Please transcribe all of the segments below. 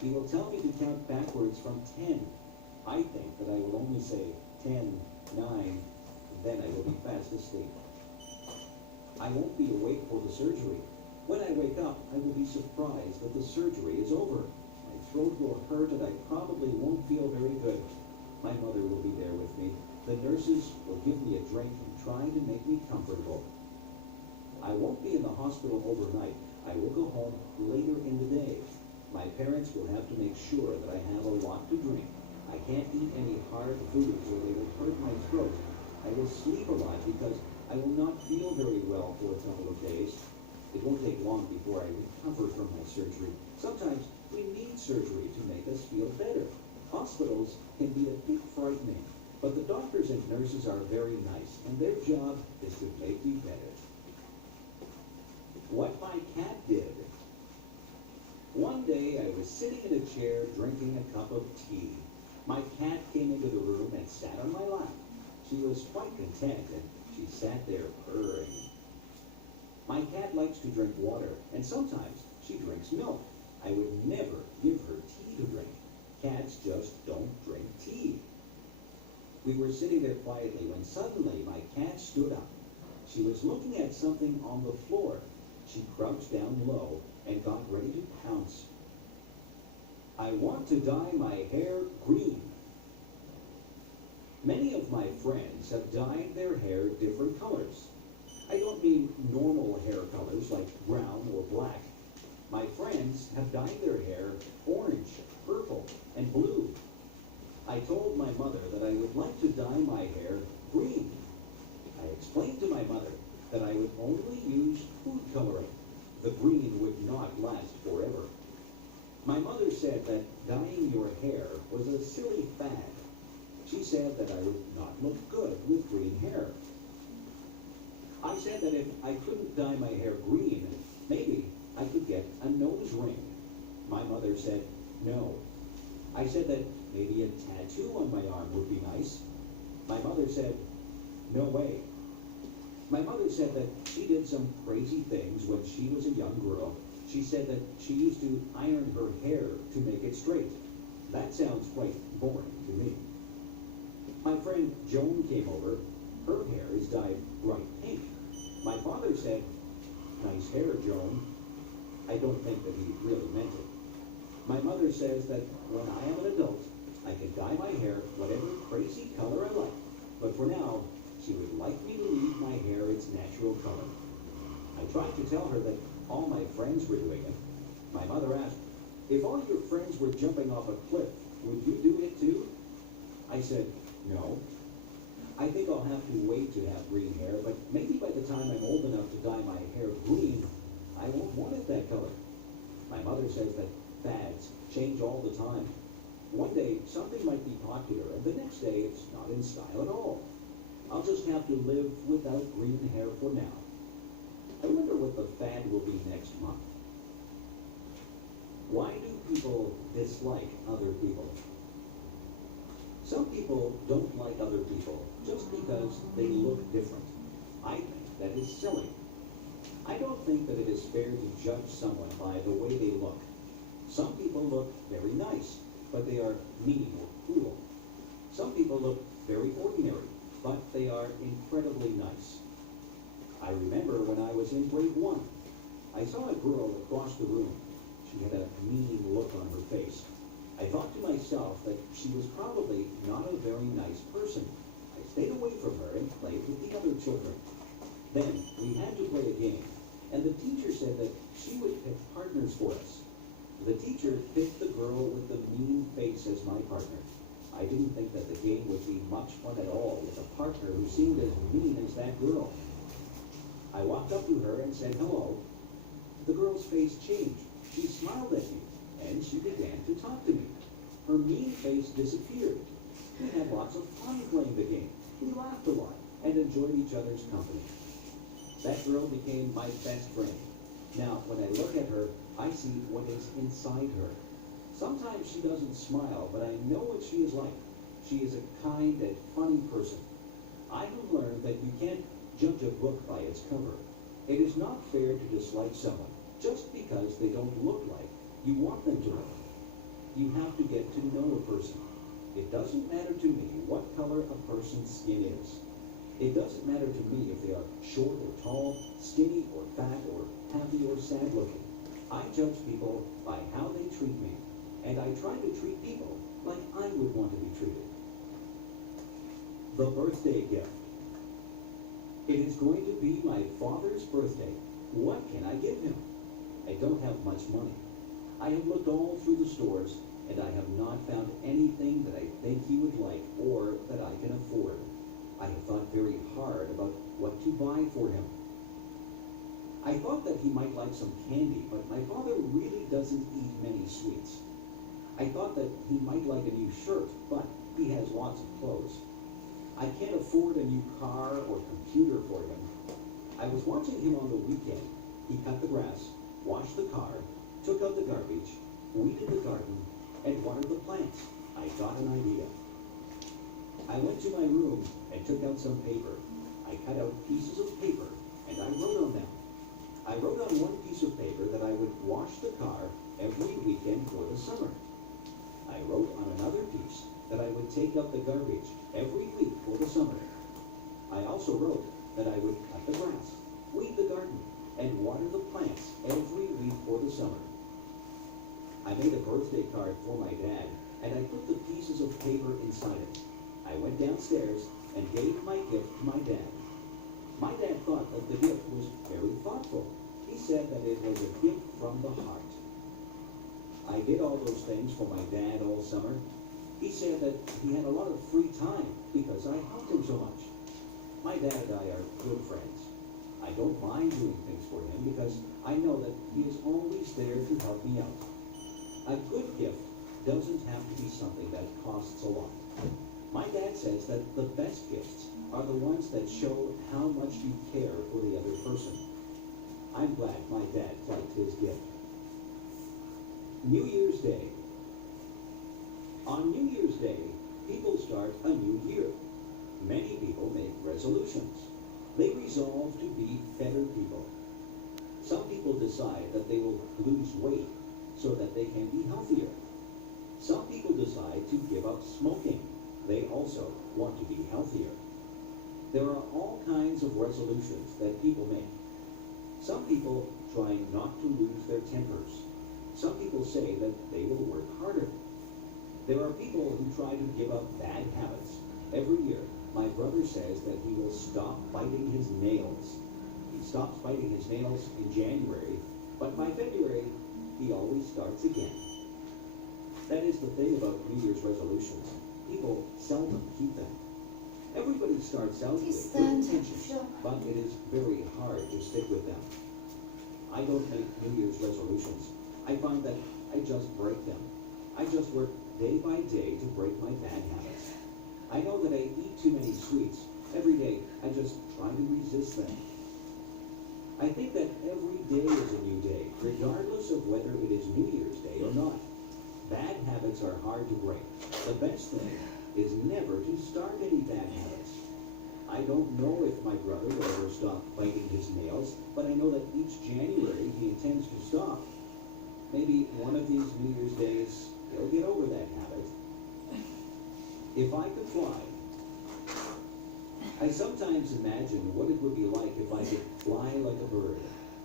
He will tell me to count backwards from 10. I think that I will only say 10, 9, then I will be fast asleep. I won't be awake for the surgery. When I wake up, I will be surprised that the surgery is over. My throat will hurt and I probably won't feel very good. My mother will be there with me. The nurses will give me a drink and try to make me comfortable. I won't be in the hospital overnight. I will go home later in the day. My parents will have to make sure that I have a lot to drink. I can't eat any hard foods or they will hurt my throat. I will sleep a lot because I will not feel very well for a couple of days. It won't take long before I recover from my surgery. Sometimes we need surgery to make us feel better. Hospitals can be a bit frightening, but the doctors and nurses are very nice, and their job is to make you better. What my cat did. One day I was sitting in a chair drinking a cup of tea. My cat came into the room and sat on my lap. She was quite content, and she sat there purring. My cat likes to drink water, and sometimes she drinks milk. I would never give her tea to drink. Cats just don't drink tea. We were sitting there quietly when suddenly my cat stood up. She was looking at something on the floor. She crouched down low and got ready to pounce. I want to dye my hair green. Many of my friends have dyed their hair different colors. I don't mean normal hair colors like brown or black. My friends have dyed their hair orange, purple, and blue. I told my mother that I would like to dye my hair green. I explained to my mother that I would only use food coloring. The green would not last forever. My mother said that dyeing your hair was a silly fad. She said that I would not look good with green hair. I said that if I couldn't dye my hair green, maybe I could get a nose ring. My mother said no. I said that maybe a tattoo on my arm would be nice. My mother said, no way. My mother said that she did some crazy things when she was a young girl. She said that she used to iron her hair to make it straight. That sounds quite boring to me. My friend Joan came over. Her hair is dyed bright pink. My father said, nice hair, Joan. I don't think that he really meant it. My mother says that when I am an adult, I can dye my hair whatever crazy color I like. But for now, she would like me to leave my hair its natural color. I tried to tell her that all my friends were doing it. My mother asked, if all your friends were jumping off a cliff, would you do it too? I said, no. I think I'll have to wait to have green hair, but maybe by the time I'm old enough to dye my hair green, I won't want it that color. My mother says that fads change all the time. One day, something might be popular, and the next day, it's not in style at all. I'll just have to live without green hair for now. I wonder what the fad will be next month. Why do people dislike other people? Some people don't like other people just because they look different. I think that is silly. I don't think that it is fair to judge someone by the way they look. Some people look very nice, but they are mean or cruel. Some people look very ordinary, but they are incredibly nice. I remember when I was in grade 1, I saw a girl across the room. She had a mean look on her face. I thought to myself that she was probably not a very nice person. I stayed away from her and played with the other children. Then we had to play a game, and the teacher said that she would pick partners for us. The teacher picked the girl with the mean face as my partner. I didn't think that the game would be much fun at all with a partner who seemed as mean as that girl. I walked up to her and said hello. The girl's face changed. She smiled at me, and she began to talk to me. Her mean face disappeared. We had lots of fun playing the game. We laughed a lot and enjoyed each other's company. That girl became my best friend. Now, when I look at her, I see what is inside her. Sometimes she doesn't smile, but I know what she is like. She is a kind and funny person. I have learned that you can't judge a book by its cover. It is not fair to dislike someone just because they don't look like you want them to look. you have to get to know a person. It doesn't matter to me what color a person's skin is. It doesn't matter to me if they are short or tall, skinny or fat, or happy or sad looking. I judge people by how they treat me, and I try to treat people like I would want to be treated. The birthday gift. It is going to be my father's birthday. What can I give him? I don't have much money. I have looked all through the stores, and I have not found anything that I think he would like or that I can afford. I have thought very hard about what to buy for him. I thought that he might like some candy, but my father really doesn't eat many sweets. I thought that he might like a new shirt, but he has lots of clothes. I can't afford a new car or computer for him. I was watching him on the weekend. He cut the grass, washed the car, took out the garbage, weeded the garden, and watered the plants. I got an idea. I went to my room and took out some paper. I cut out pieces of paper, and I wrote on them. I wrote on one piece of paper that I would wash the car every weekend for the summer. I wrote on another piece that I would take out the garbage every week for the summer. I also wrote that I would cut the grass, weed the garden, and water the plants every week for the summer. I made a birthday card for my dad, and I put the pieces of paper inside it. I went downstairs and gave my gift to my dad. My dad thought that the gift was very thoughtful. He said that it was a gift from the heart. I did all those things for my dad all summer. He said that he had a lot of free time because I helped him so much. My dad and I are good friends. I don't mind doing things for him because I know that he is always there to help me out. A good gift doesn't have to be something that costs a lot. My dad says that the best gifts are the ones that show how much you care for the other person. I'm glad my dad liked his gift. New Year's Day. On New Year's Day, people start a new year. Many people make resolutions. They resolve to be better people. Some people decide that they will lose weight so that they can be healthier. Some people decide to give up smoking. They also want to be healthier. There are all kinds of resolutions that people make. Some people try not to lose their tempers. Some people say that they will work harder. There are people who try to give up bad habits. Every year, my brother says that he will stop biting his nails. He stops biting his nails in January, but by February, he always starts again. That is the thing about New Year's resolutions. People seldom keep them. Everybody starts out with good intentions, but it is very hard to stick with them. I don't make New Year's resolutions. I find that I just break them. I just work day by day to break my bad habits. I know that I eat too many sweets. Every day, I just try to resist them. I think that every day is a new day, regardless of whether it is New Year's Day or not. Bad habits are hard to break. The best thing is never to start any bad habits. I don't know if my brother will ever stop biting his nails, but I know that each January he intends to stop. Maybe one of these New Year's days, he'll get over that habit. If I could fly, I sometimes imagine what it would be like if I could fly like a bird.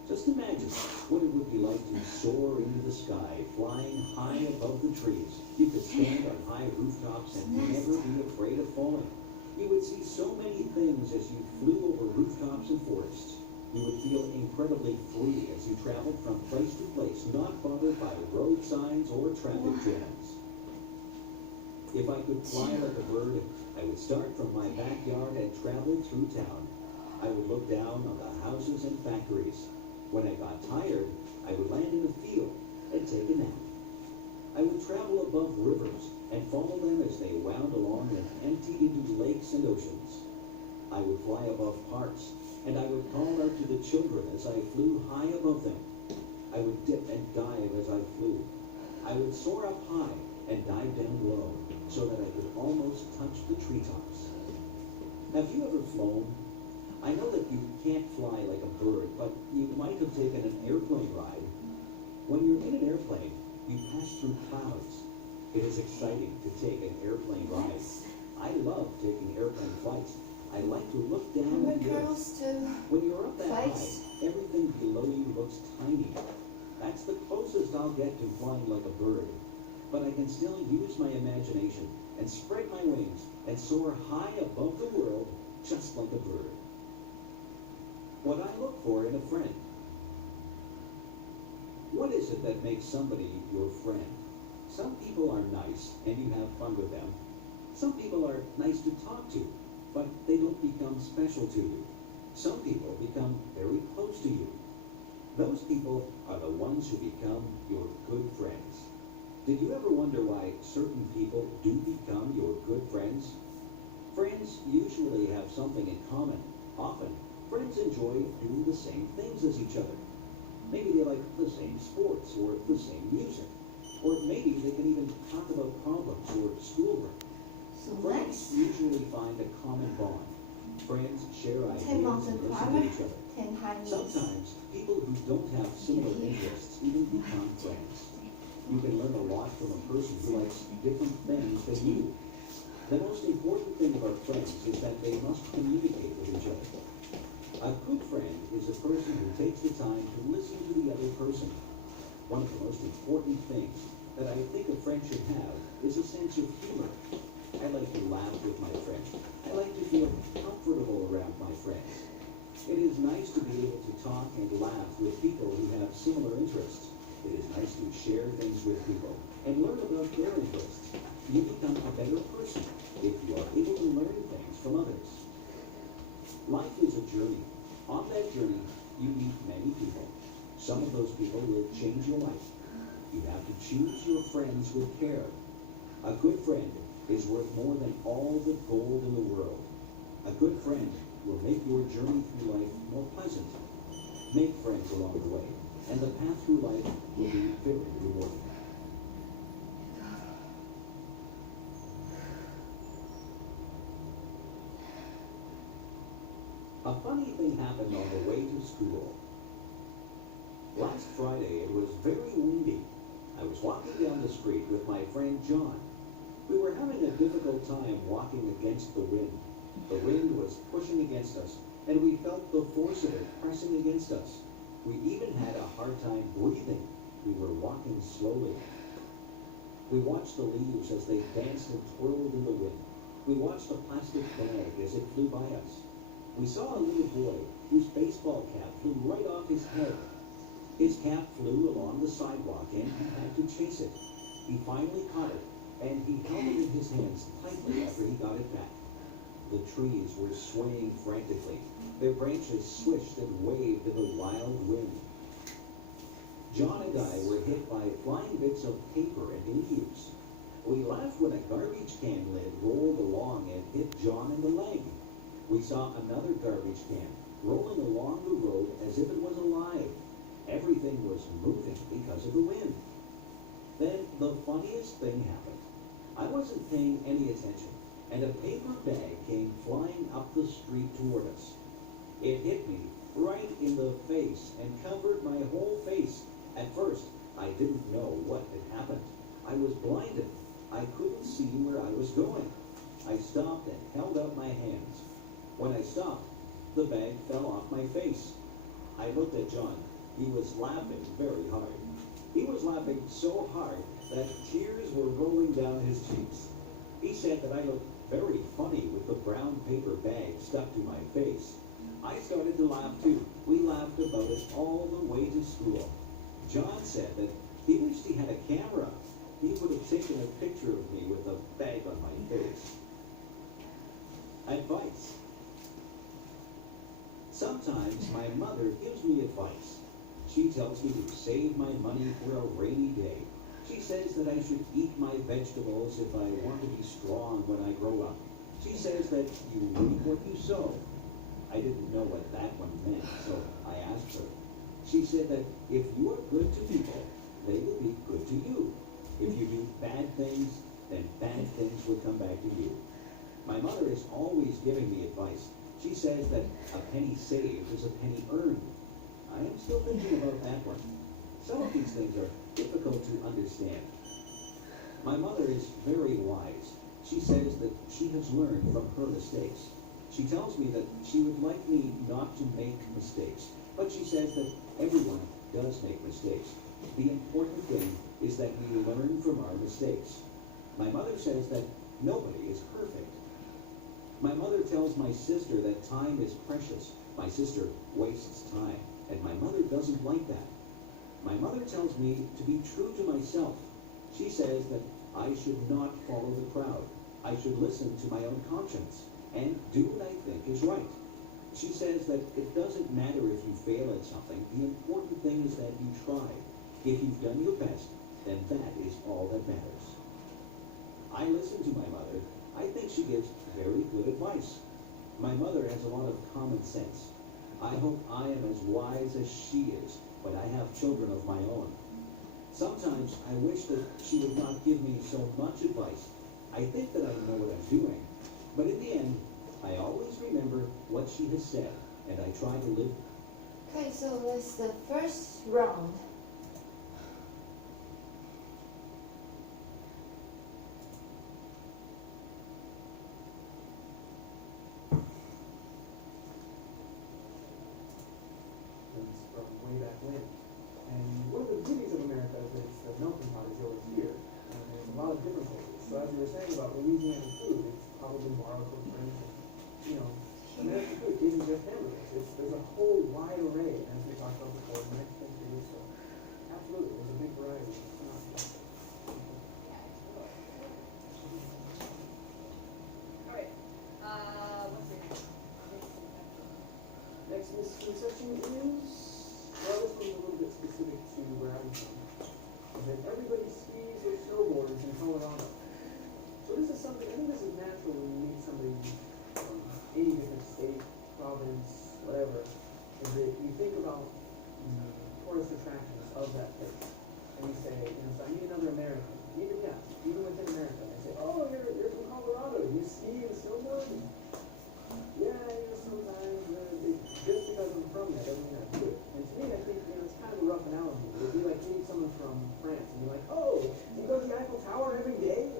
Just imagine what it would be like to soar into the sky, flying high above the trees. You could stand on high rooftops and never be afraid of falling. You would see so many things as you flew over rooftops and forests. You would feel incredibly free as you traveled from place to place, not bothered by road signs or traffic jams. If I could fly like a bird, I would start from my backyard and travel through town. I would look down on the houses and factories. When I got tired, I would land in a field and take a nap. I would travel above rivers and follow them as they wound along and emptied into lakes and oceans. I would fly above parks, and I would call out to the children as I flew high above them. I would dip and dive as I flew. I would soar up high and dive down low so that I could almost touch the treetops. Have you ever flown? I know that you can't fly like a bird, but you might have taken an airplane ride. When you're in an airplane, you pass through clouds. It is exciting to take an airplane ride. I love taking airplane flights. I like to look down at the earth. When you're up that high, everything below you looks tiny. That's the closest I'll get to flying like a bird. But I can still use my imagination and spread my wings and soar high above the world just like a bird. What I look for in a friend. What is it that makes somebody your friend? Some people are nice and you have fun with them. Some people are nice to talk to, but they don't become special to you. Some people become very close to you. Those people are the ones who become your good friends. Did you ever wonder why certain people do become your good friends? Friends usually have something in common. Often, friends enjoy doing the same things as each other. Maybe they like the same sports or the same music. Or maybe they can even talk about problems or schoolwork. Friends usually find a common bond. Friends share ideas and listen to each other. Sometimes people who don't have similar interests even become friends. You can learn a lot from a person who likes different things than you. The most important thing about friends is that they must communicate with each other. A good friend is a person who takes the time to listen to the other person. One of the most important things that I think a friend should have is a sense of humor. I like to laugh with my friends. I like to feel comfortable around my friends. It is nice to be able to talk and laugh with people who have similar interests. It is nice to share things with people and learn about their interests. You become a better person if you are able to learn things from others. Life is a journey. On that journey, you meet many people. Some of those people will change your life. You have to choose your friends with care. A good friend is worth more than all the gold in the world. A good friend will make your journey through life more pleasant. Make friends along the way, and the path through life will be very rewarding. A funny thing happened on the way to school. Last Friday, it was very windy. I was walking down the street with my friend John. We were having a difficult time walking against the wind. The wind was pushing against us, and we felt the force of it pressing against us. We even had a hard time breathing. We were walking slowly. We watched the leaves as they danced and twirled in the wind. We watched the plastic bag as it flew by us. We saw a little boy whose baseball cap flew right off his head. His cap flew along the sidewalk and he had to chase it. He finally caught it and he held it in his hands tightly after he got it back. The trees were swaying frantically. Their branches swished and waved in the wild wind. John and I were hit by flying bits of paper and leaves. We laughed when a garbage can lid rolled along and hit John in the leg. We saw another garbage can rolling along the road as if it was alive. Everything was moving because of the wind. Then the funniest thing happened. I wasn't paying any attention, and a paper bag came flying up the street toward us. It hit me right in the face and covered my whole face. At first, I didn't know what had happened. I was blinded. I couldn't see where I was going. I stopped and held out my hands. When I stopped, the bag fell off my face. I looked at John. He was laughing very hard. He was laughing so hard that tears were rolling down his cheeks. He said that I looked very funny with the brown paper bag stuck to my face. I started to laugh too. We laughed about it all the way to school. John said that he wished he had a camera. He would have taken a picture of me with a bag on my face. Advice. Sometimes my mother gives me advice. She tells me to save my money for a rainy day. She says that I should eat my vegetables if I want to be strong when I grow up. She says that you reap what you sow. I didn't know what that one meant, so I asked her. She said that if you are good to people, they will be good to you. If you do bad things, then bad things will come back to you. My mother is always giving me advice. She says that a penny saved is a penny earned. I am still thinking about that one. Some of these things are difficult to understand. My mother is very wise. She says that she has learned from her mistakes. She tells me that she would like me not to make mistakes, but she says that everyone does make mistakes. The important thing is that we learn from our mistakes. My mother says that nobody is perfect. My mother tells my sister that time is precious. My sister wastes time, and my mother doesn't like that. My mother tells me to be true to myself. She says that I should not follow the crowd. I should listen to my own conscience and do what I think is right. She says that it doesn't matter if you fail at something. The important thing is that you try. If you've done your best, then that is all that matters. I listen to my mother. I think she gives very good advice. My mother has a lot of common sense. I hope I am as wise as she is when I have children of my own. Sometimes I wish that she would not give me so much advice. I think that I know what I'm doing. But in the end, I always remember what she has said, and I try to live. Okay, so that's the first round. From way back when. And one of the beauties of America is that it's the melting pot is over here. And there's a lot of different cultures. So as you were saying about Louisiana food, it's probably borrowed from French. You know, American food isn't just hamburgers. There's a whole wide array, as we talked about before, Mexican food. So absolutely, there's a big variety. It's not just All right. What's your next? next misconception is, well, this one's a little bit specific to where I'm from, is that everybody skis or snowboards in Colorado. So this is something, I think this is natural when you meet somebody from any different state, province, whatever, is that you think about the tourist attractions of that place. And you say, you know, so I meet another American, even within America, I say, oh, you're from Colorado, you ski and snowboard? And, yeah, you know, sometimes, just because I'm from there doesn't mean I do it. And to me, I think, you know, it's kind of a rough analogy. It'd be like meeting someone from France and be like, oh, you go to the Eiffel Tower every day?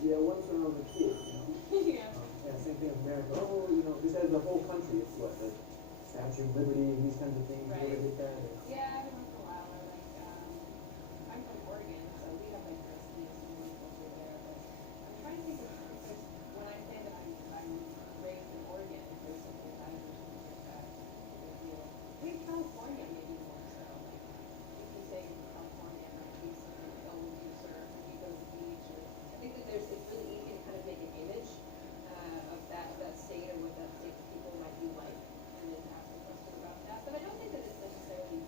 Yeah, once when I was a kid, you know. Yeah, same thing with America. Oh, you know, just as the whole country, it's what, the Statue of Liberty and these kinds of things. Right. You ever get that? Yeah, every once in a while, or like, I'm from Oregon, so we have like recipes and we culture there, but I'm trying to think of, because when I say that I'm raised in Oregon, if there's something that I do like that, I feel, maybe California maybe more so, like, if you say California, it might be something like, oh, you surf, or you go to the beach, or, I think that it's really easy to kind of make an image, of that state or what that state's people might be like, and then ask a question about that, but I don't think that it's necessarily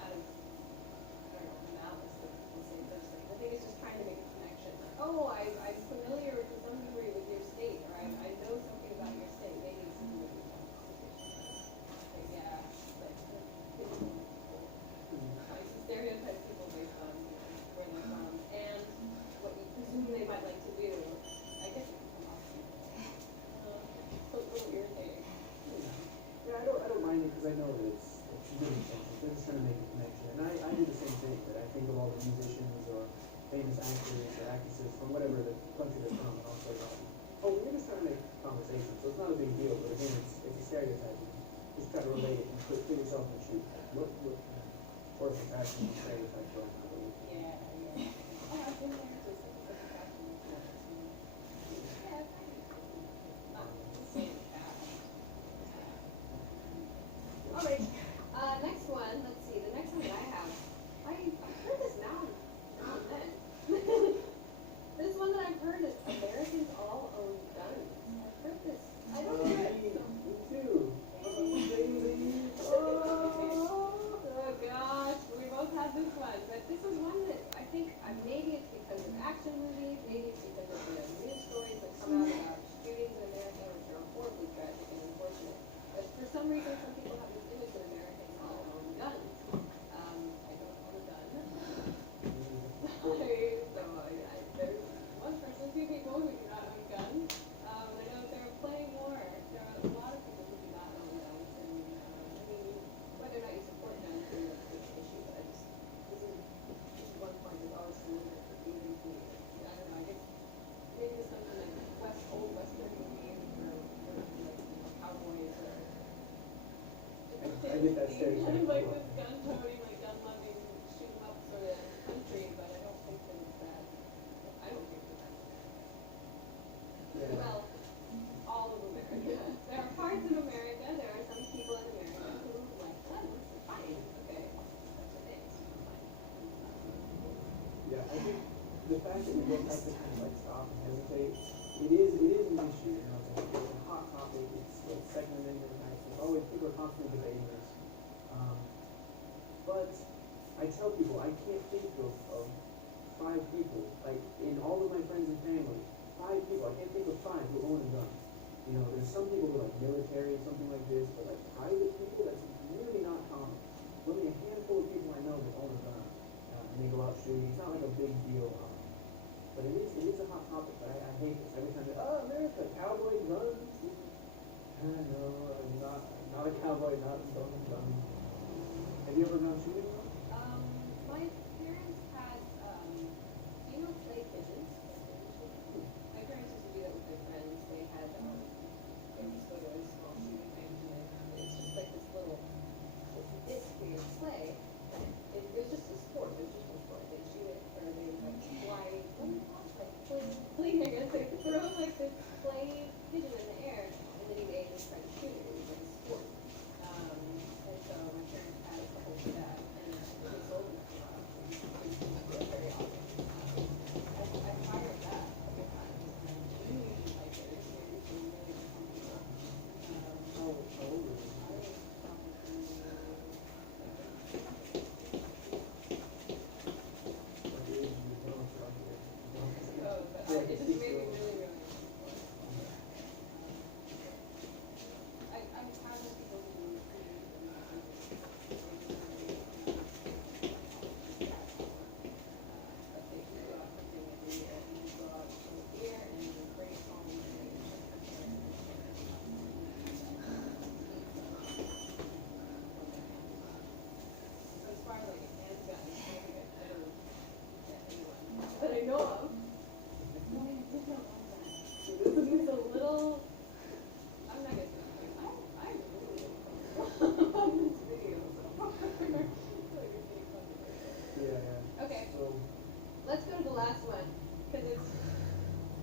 out of, I don't know, malice to say those things. I think it's just trying to make a connection. Like, oh, I'm familiar to some degree with your state, or I know something about your state. Maybe it's something that we have a conversation about. But yeah, but it's nice to stereotype people based on, you know, where they're from and what you presume they might like to do. I guess it can come off a little irritating. Yeah, I don't mind it because I know that it's good intentions. They're just trying to make a connection. And I do the same thing, that I think of all the musicians or famous actors or actresses from whatever the country they're from, and I'll say, oh, we're just trying to make conversation, so it's not a big deal, but again, it's a stereotype. Just try to relate it and put yourself in the shoes. What course of action and stereotypes are, I believe. Yeah. Oh, I've been there to such a fashion before. Yeah, I've kind of not the same fashion. All right, next one, let's see, the next one that I have, I've heard this now and then. This one that I've heard is Americans all own guns. I've heard this, I don't hear it. Me too. Oh gosh, we both have this one, but this is one that I think stereotypical. kind of like this gun-toting, like gun-loving, shoot-'em-up sort of country, but I don't think that it's that. I don't think that that's America. Yeah. Well, all of America. There are parts of America, there are some people in America who like guns. Fine, okay, that's what it is. Fine. Yeah, I think the fact that we don't have to kind of like stop and hesitate, it is an issue, you know, it's a hot topic, it's like Second Amendment rights, it's always, people are constantly debating this. But I tell people, I can't think of 5 people, like in all of my friends and family, 5 people, I can't think of 5 who own a gun. You know, there's some people who are like military, something like this, but like private people, that's really not common. Only a handful of people I know that own a gun, and they go out shooting. It's not like a big deal, but it is a hot topic. But I hate this every time. America, cowboy guns. No, I'm not a cowboy, not don't have guns. Have you ever gone shooting? My parents had, you know, clay pigeons? My parents used to do that with their friends. They had, they would just go to a small shooting range and it's just like this little, this big clay. And it was just a sport. It was just a sport. They'd shoot it or they would like fly, what do you call it? Like fling, I guess. They'd throw like this clay pigeon in the air and then he would try to shoot it. It was like a sport. And so my parents had a couple of that, and they sold them for a while. It was very awesome. I fired that a couple times, and I really liked it. It's really uncomfortable. How old were you? I was What age you don't like it? oh, but Yeah, it just speak made me to- really, really uncomfortable. I've had people who but they can go out hunting every year, and you go out to the deer, and you bring it home, and you so as far as like a handgun, I don't think I've ever met anyone that I know of. No, I did not want that. It was a little, I'm not gonna say anything. I'm really uncomfortable on this video so far. I feel like it's being controversial. Yeah. Okay. So, Let's go to the last one, because it's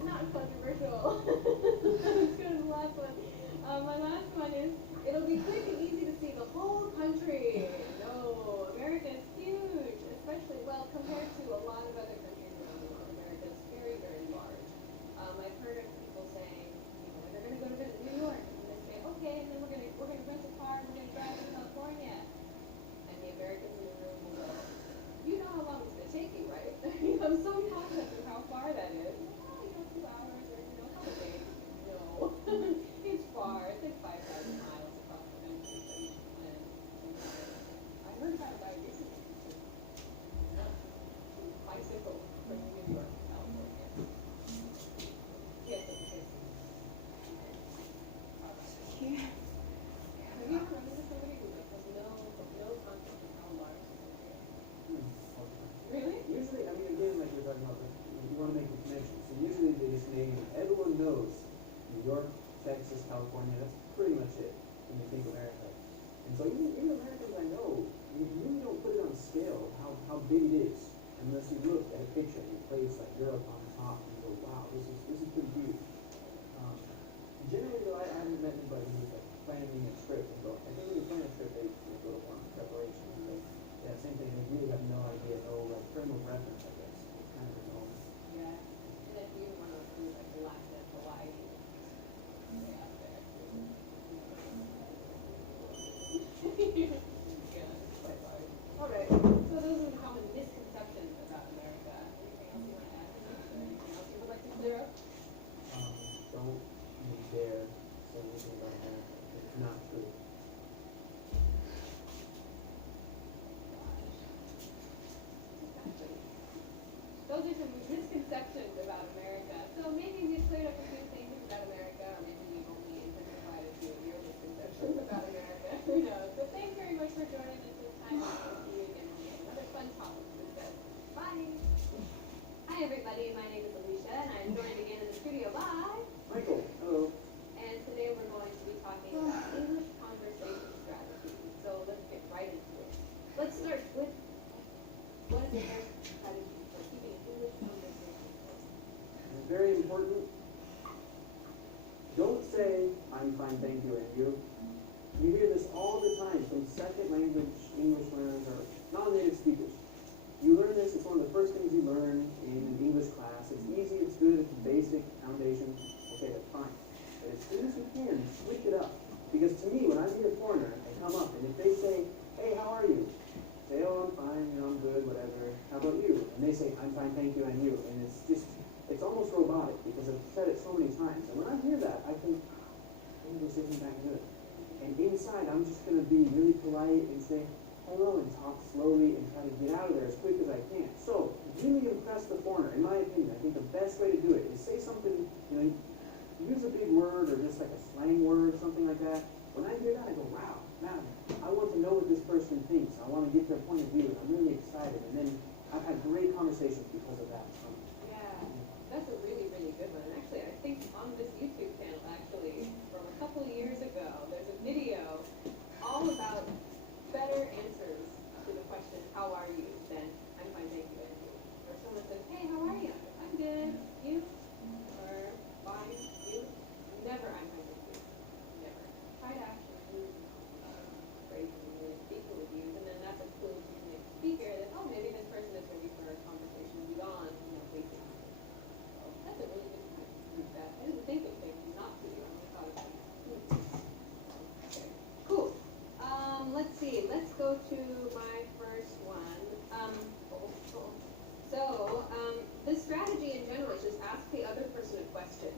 not controversial. Let's go to the last one. My last one is, it'll be quick and easy to see the whole country. No, America is huge, especially, well, compared to a lot of other countries around the world, America is very, very large. I've heard of people saying, you know, they're going to go to visit New York, and they say, okay, and then we're going to rent a car, and we're going to drive to California. And the Americans in the room will go, you know how long it's going to take you, right? You know, some concept of how far that is. Oh, you know, 2 hours or, you know, a couple days. No, it's far. It's like 5,000 miles across the country, so you should plan. I heard about a guy recently who took a bicycle from New York to California. Yes, it's a Here. Have you ever run into somebody who like has no concept of how large the country is? Really? usually, I mean, again, like you're talking about, you want to make a connection. So usually they just name, everyone knows New York, Texas, California, that's pretty much it when you think America. And so even Americans I know, you really don't put it on scale how big it is unless you look at a picture and you place like Europe on top and you go, wow, this is pretty huge. Generally though, I haven't met anybody who's like planning a trip and going, I think when you plan a trip, they go on preparation. But yeah, same thing, they really have no idea, no like frame of reference, I guess. It's kind of their own. Yeah. And if you want to include like Alaska and Hawaii, way out there. Yeah, it's quite large. All right. So those are the common misconceptions about America. Anything else you want to add? Anything else you would like to clear up? Don't you dare say anything about America. It's not true. Exactly. Those are some misconceptions about America. So maybe we've cleared up a few things about America, or maybe we've only intensified a few of your misconceptions about America. Who knows? But thanks very much for joining us this time. We'll see you again with another fun topic to discuss. Bye. Hi everybody, my name is Alicia, and I'm joined again in the studio by. Michael, hello. And today we're going to be talking about English conversation strategies. So let's get very important. Don't say, I'm fine, thank you, and you. You hear this all the time from second language English learners or non-native speakers. You learn this, it's one of the first things you learn in an English class. It's easy, it's good, it's a basic foundation. Okay, that's fine. But as soon as you can, switch it up. Because to me, when I meet a foreigner, I come up, and if they say, hey, how are you? Say, oh, I'm fine, I'm good, whatever. How about you? And they say, I'm fine, thank you, and you. And it's just, it's almost robotic because I've said it so many times. And when I hear that, I think, English isn't that good. And inside, I'm just going to be really polite and say, hello, and talk slowly and try to get out of there as quick as I can. So, really impress the foreigner, in my opinion. I think the best way to do it is say something, use a big word or just like a slang word, something like that. When I hear that, I go, wow, man, I want to know what this person thinks. I want to get their point of view, and I'm really excited. And then I've had great conversations because of that. So, Yeah, that's a really, really good one. And actually, I think on this YouTube channel, actually, from a couple of years ago, there's a video all about better answers to the question, how are you, than I'm fine, thank you, and you. Or someone says, hey, how are you? I'm good. You? Or fine, you? Never I'm fine, thank you. Never. Try to actually use phrases and really speak with you, and then that's a clue to the next speaker that, oh, maybe this person is ready for a conversation beyond, basic. So that's a really good point. Use that. I didn't think of things not to do. I only thought of things. Okay. Cool. Let's see. Let's go to my first one. This strategy in general is just ask the other person a question.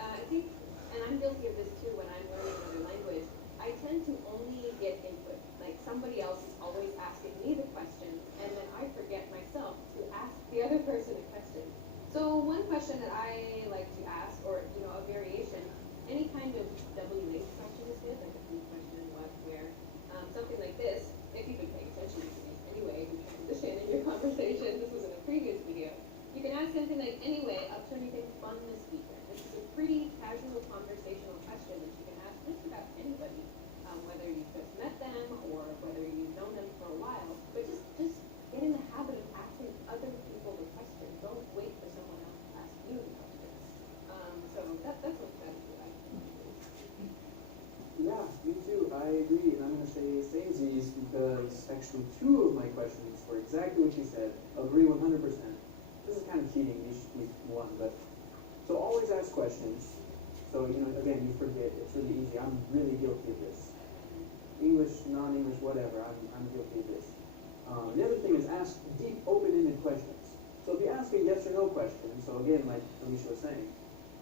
I think, and I'm guilty of this too when I'm learning another language, I tend to only get input. Like somebody else is always asking me the question, and then I forget myself to ask the other person a question. So one question that I like to ask, or a variation, any kind of WH question is good, like a who question, what, where, something like this. If you've been paying attention to these anyway, you transition in your conversation. This was in a previous video. You can ask something like anyway, up to anything fun this weekend. This is a pretty casual conversational question that you can ask just about anybody, whether you've just met them or whether you've known them for a while. But just get in the habit of asking other people the question. Don't wait for someone else to ask you the question. So that's what strategy I think. yeah, me too. I agree. And I'm going to say samesies because actually two of my questions were exactly what you said. Agree 100%. This is kind of cheating. You should keep one. But so always ask questions. So, again, you forget. It's really easy. I'm really guilty of this. English, non-English, whatever. I'm guilty of this. The other thing is ask deep, open-ended questions. So if you ask a yes or no question, so again, like Alicia was saying,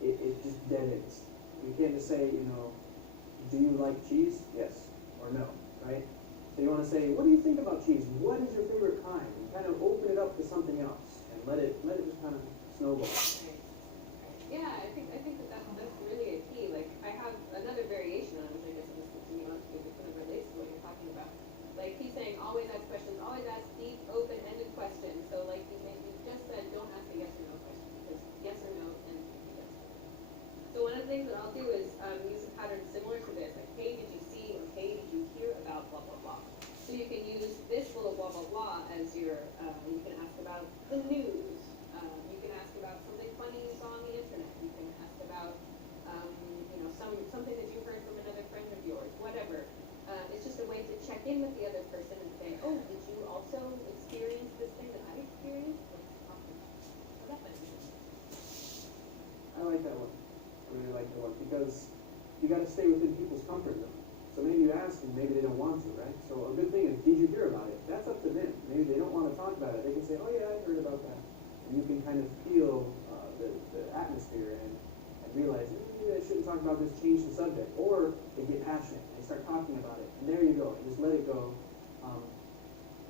it just dead ends. You can't just say, do you like cheese? Yes or no, right? So you want to say, what do you think about cheese? What is your favorite kind? And kind of open it up to something else and let it just kind of snowball. Right. Yeah, I think that's really a key. Like I have another variation on it, which I guess I'll just continue on to because it kind of relates to what you're talking about. Like he's saying, always ask questions, always ask deep, open-ended questions. So like you just said, don't ask a yes or no question because yes or no and yes. So one of the things that I'll do is use a pattern similar to this, like hey, did you see or hey, did you hear about blah blah blah. So you can use this little blah blah blah as your. You can ask about the news. You can ask about something funny you saw on the internet. You can ask about something that you heard from another friend of yours. Whatever. It's just a way to check in with the other person and say, oh, did you also experience this thing that I experienced? Let's talk about it. So that might be good. I like that one. I really like that one because you got to stay within people's comfort zone. So maybe you ask and maybe they don't want to, right? So a good thing is, did you hear about it? That's up to them. Maybe they don't want to talk about it. They can say, oh yeah, I heard about that. And you can kind of feel the atmosphere and realize, maybe I shouldn't talk about this, change the subject. Or they get passionate and they start talking about it. And there you go. And just let it go.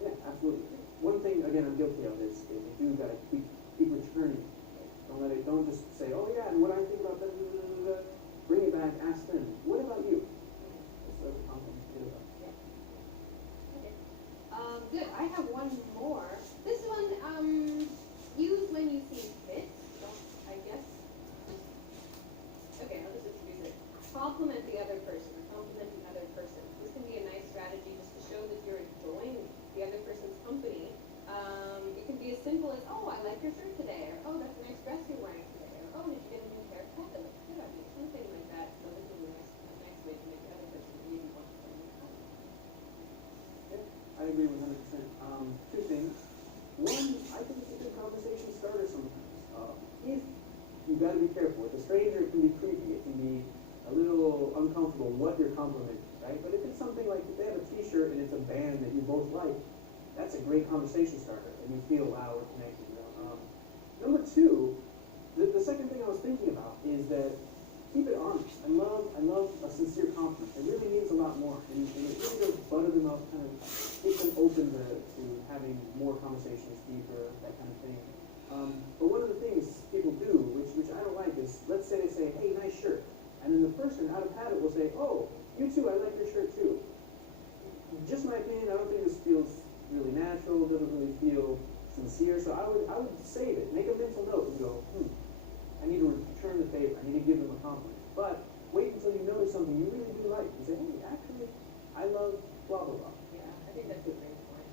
Yeah, absolutely. One thing, again, I'm guilty of is you do got to keep returning. Don't just say, oh yeah, and what I think about that, bring it back, ask them, what about you? Good. Good. I have one more. This one, use when you see fit. Don't, I guess. Okay, I'll just introduce it. Compliment the you've got to be careful. With a stranger, it can be creepy. It can be a little uncomfortable what you're complimenting, right? But if it's something like if they have a T-shirt and it's a band that you both like, that's a great conversation starter, and you feel, wow, we're connected. You know? Number two, the second thing I was thinking about is that keep it honest. I love a sincere compliment. It really means a lot more, and it really does butter them up, kind of get them open to having more conversations, deeper, that kind of thing. But one of the things people do, which I don't like, is let's say they say, hey, nice shirt. And then the person out of habit will say, oh, you too, I like your shirt too. Just my opinion, I don't think this feels really natural, doesn't really feel sincere. So I would save it, make a mental note and go, I need to return the favor, I need to give them a compliment. But wait until you notice something you really do like and say, hey, actually, I love blah, blah, blah. Yeah, I think that's a great point.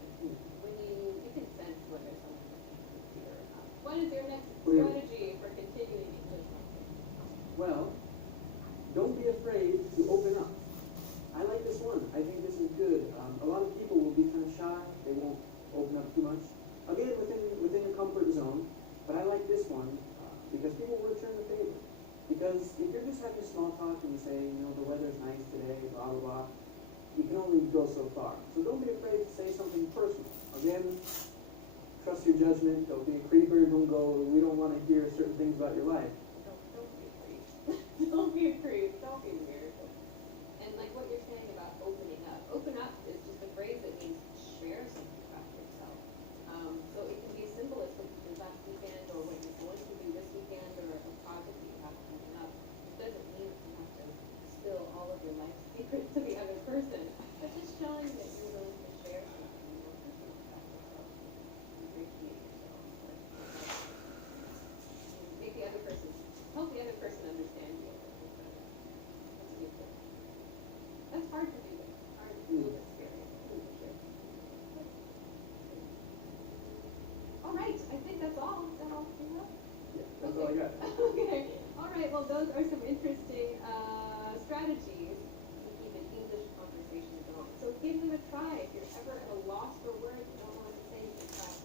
When you can sense whether someone is sincere or not. What is your next strategy for continuing English conversation? Well, don't be afraid to open up. I like this one. I think this is good. A lot of people will be kind of shy. They won't open up too much. Again, within your comfort zone. But I like this one because people will return the favor. Because if you're just having small talk and you say, you know, the weather's nice today, blah, blah, blah, you can only go so far. So don't be afraid to say something personal. Again, trust your judgment. Don't be a creeper. Don't go, we don't want to hear certain things about your life. Don't be a creep. Don't be a creep. Don't be weird. And like what you're saying about opening up. Open up is just a phrase that means share something about yourself. So it can be as simple as what you did last weekend or what you're going to do this weekend or a project that you have coming up. It doesn't mean that you have to spill all of your life secrets to the other person, but just showing that you're willing to share something more personal about yourself. Appreciate yourself. Make the other person, help the other person understand you a little bit better. That's a good thing. That's hard to do though. Hard to do this scary. All right, I think that's all. Is that all you have? Yeah, that's all I got. Okay. All right. Well, those are some interesting strategies to keep an English conversation going. So give them a try. If you're ever at a loss for words, you don't know what to say, you can try.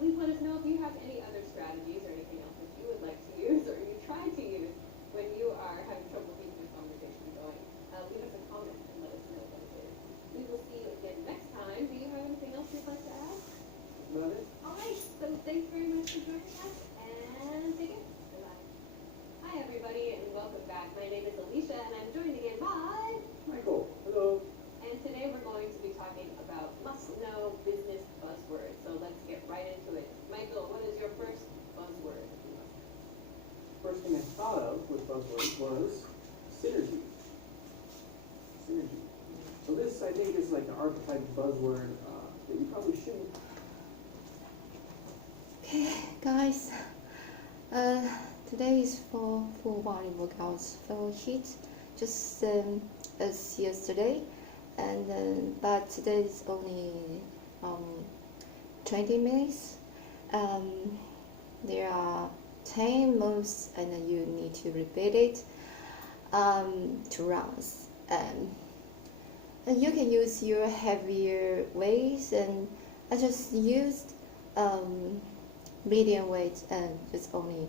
Please let us know if you have any other strategies or anything else that you would like to use or you try to use when you are having trouble keeping the conversation going. Leave us a comment and let us know what it is. We will see you again next time. Do you have anything else you'd like to add? That's about it. All right, so thanks very much for joining us, and take care. Goodbye. Hi, everybody, and welcome back. My name is Alicia, and I'm joined again by... Michael, hello. And today we're going to be talking about must-know business buzzwords. So let's get right into it. Michael, what is your first buzzword? First thing I thought of with buzzwords was synergy. Synergy. So this, I think, is like the archetype buzzword that you probably shouldn't. Okay, guys. Today is for full body workouts, full heat, just as yesterday, and but today is only 20 minutes. There are 10 moves, and you need to repeat it 2 rounds. And you can use your heavier weights, and I just used medium weight and just only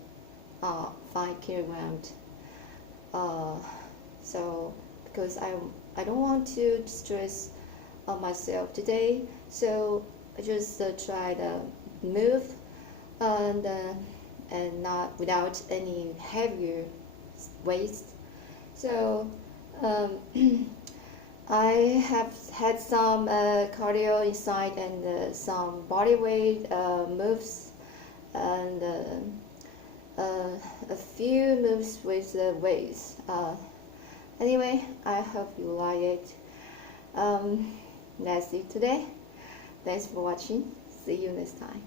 5 kilograms. So because I don't want to stress myself today, so I just try to move and not without any heavier weights. So I have had some cardio inside and some body weight moves and a few moves with the weights. Anyway, I hope you like it. That's it today. Thanks for watching. See you next time.